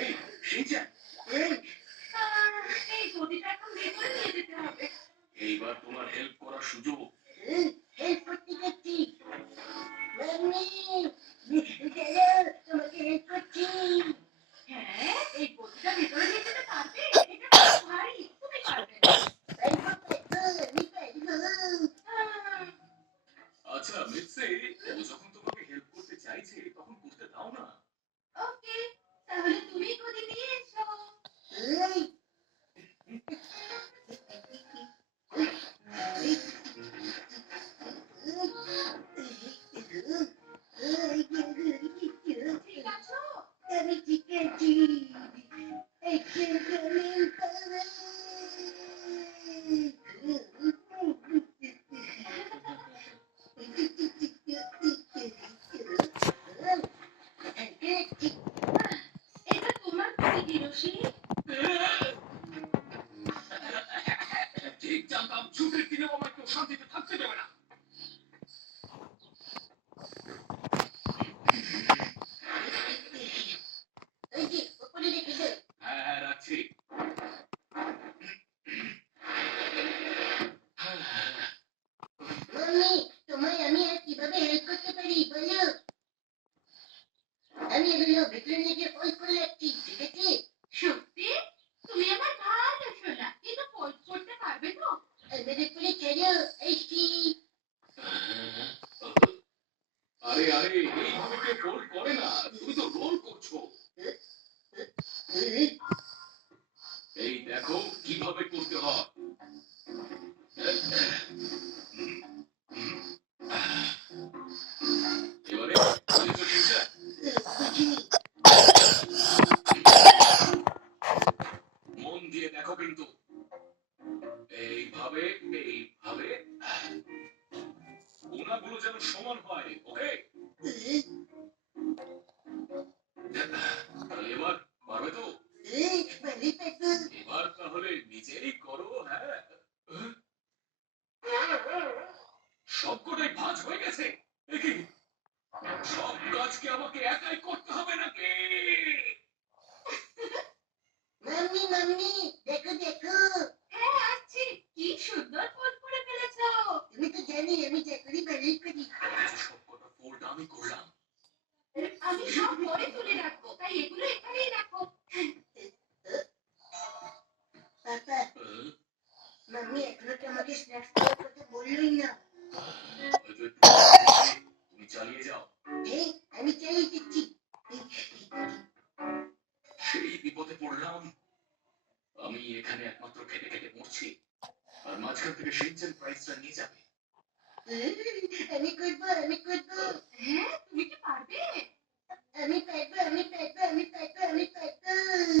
এই শিনচ্যান, এই গদিটা এখন ভেতরে নিয়ে যেতে হবে। এইবার তোমার হেল্প করার সুযোগ। হেল্প করতে করছি মাম্মি, তোমাকে হেল্প করছি। হ্যাঁ, এই গদিটা ভেতরে নিয়ে যেতে পারবে? এটা খুব ভারী, তুমি পারবে না। আমি পারবো। আচ্ছা মিৎসে, ও যখন তোমাকে হেল্প করতে চাইছে তখন করতে দাও না। ওকে, তাহলে তুমি গদি নিয়ে এসো। এই, ঠিক আছো? আমি ঠিক আছি। একটু জলের পাবে। এটা তোমার গদি হিরোশি। ঠিক জানতাম ছুটির দিনেও আমার কেউ শান্তিতে থাকতে দেবে না। ওই যে উপরে রেখে দাও। হ্যাঁ হ্যাঁ রাখছি। মাম্মি, তোমায় আমি আর কিভাবে হেল্প করতে পারি বলো? আমি এগুলো ভেতরে নিয়ে গিয়ে ফোল্ড করে রাখছি, ঠিক আছে? সত্যি? তুমি আমার ভালো শোনা, কিন্তু ফোল্ড করতে পারবে তো? আমার উপরে চলো, আসছি। আরে আরে, এইভাবে কেউ ফোল্ড করে না, তুমি তো রোল করছো। এই দেখো কিভাবে করতে হয়। এবারে বুঝেছো শিনচ্যান? বুঝিনি। মন দিয়ে দেখো কিন্তু। এইভাবে এইভাবে কোনাগুলো যেন সমান হয়, ওকে? তাহলে এবার পারবে তো? ভালোই পারবো। এবার তাহলে নিজেই করো। হ্যাঁ, সবকটাই ভাঁজ হয়ে গেছে। এ কি? সব কাজকে আমাকে একাই করতে হবে নাকি? মাম্মি, মাম্মি, দেখো দেখো। হ্যাঁ, আছি। কি সুন্দর ফোল্ড করে ফেলেছো। তুমি তো জানি আমি যা করি ভালোই করি। সবকটা ফোল্ড আমি করলাম। আমি সব পরে তুলে রাখবো, তাই এগুলো এখানেই রাখো। পাপা, মাম্মি এখনো তো আমাকে স্ন্যাক্স খাওয়ার কথা বললোই না। হয়তো একটু দেরি হয়েছে, তুমি চালিয়ে যাও। আমি চালিয়ে দিচ্ছি। সেই বিপদে পড়লাম। আমি এখানে একমাত্র খেটে খেটে মরছি, আর মাঝখান থেকে শিনচ্যান প্রাইসটা নিয়ে যাবে। আমি করবো, আমি করবো।